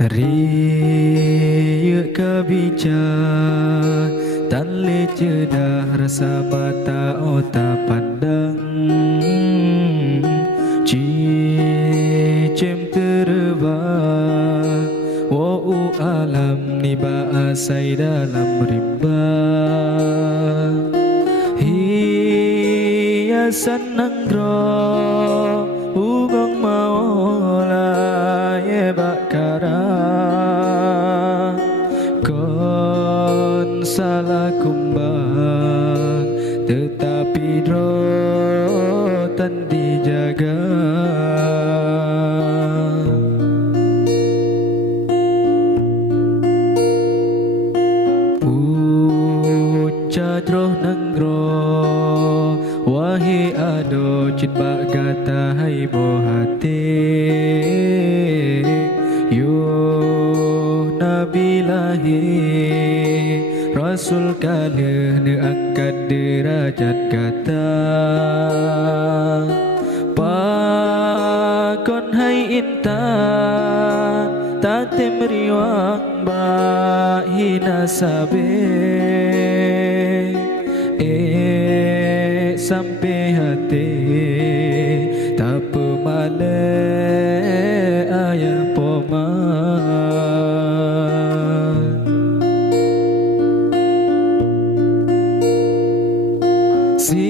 Riuk kebica tan le jedah rasa mata otak pandang cicem terbang wa'u alam ni ba'asai dalam rimba hiasan nanggro ugong maola ye bakara kon salah kumbang tetapi rotan dijaga punca droh nanggro wahi ado cit bak gata hai bo hati yo nabi lahir rasul kala ne angkat derajat kata pakon hai intan tatem riwang ba hina sabe sampai hati tak pemale ayah poma si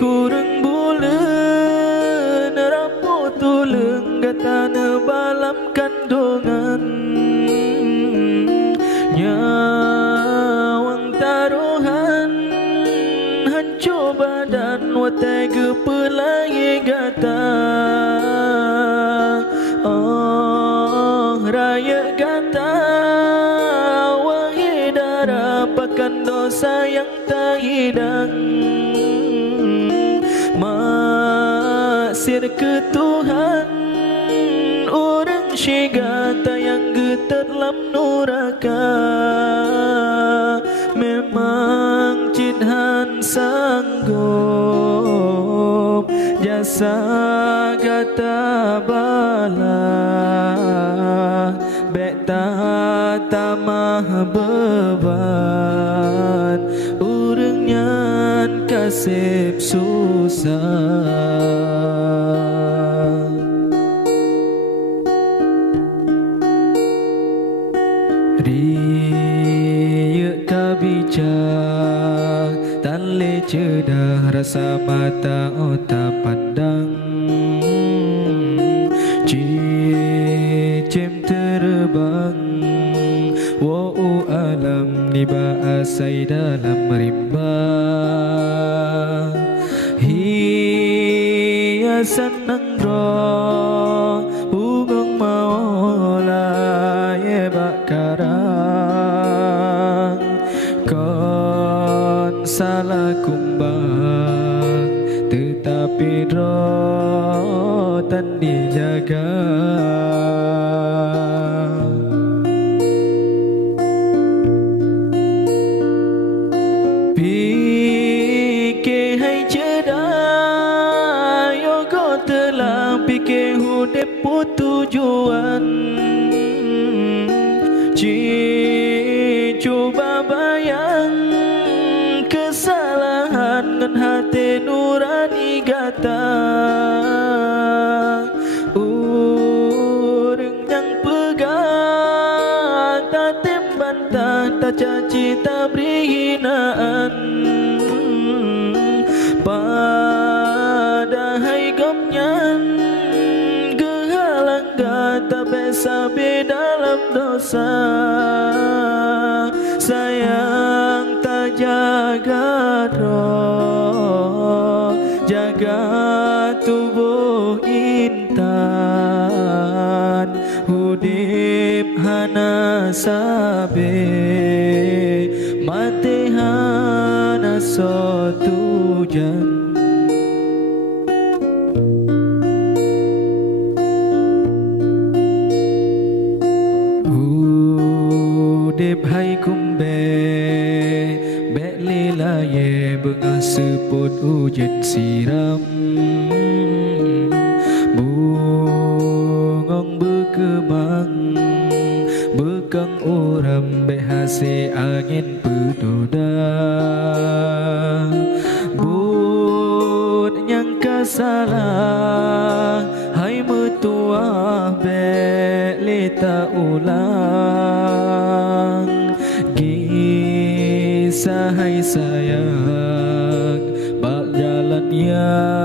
kurang bulan rambut tulung gatana balam kandungan nyawang taruhan coba dan watai kepelai gata oh raya gata wahai darah pakan dosa yang tak hidang maksir ke Tuhan orang syigata yang getar dalam nuraka memang Cidhan sanggup jasa gata bala beta tamah beban urangnya kasih susah riuk kabicak tan le cedah rasa mata otak pandang cicem terbang wa'u alam ni ba'asai dalam rimba hiasan nanggro ugong maola ye bakarang kon salah kumbang tetapi rotan dijaga fikir hai cedah yogo telah fikir hudep tujuan cuba bayang kesalahan dengan hati nurani gata urang yang pegang tak tembantah tak caci tak beri hinaan pada hai gomnyan gehalang gata besa dalam dosa sayang tak jaga roh jaga tubuh intan hudip hana sabe mati hana sotujan dep hai kumbe bek lila ye bengah seput hujan siram bungong berkembang se angin pedoda But nyangka salah Hai metua belita ulang Kisah hai sayang Bak jalan yang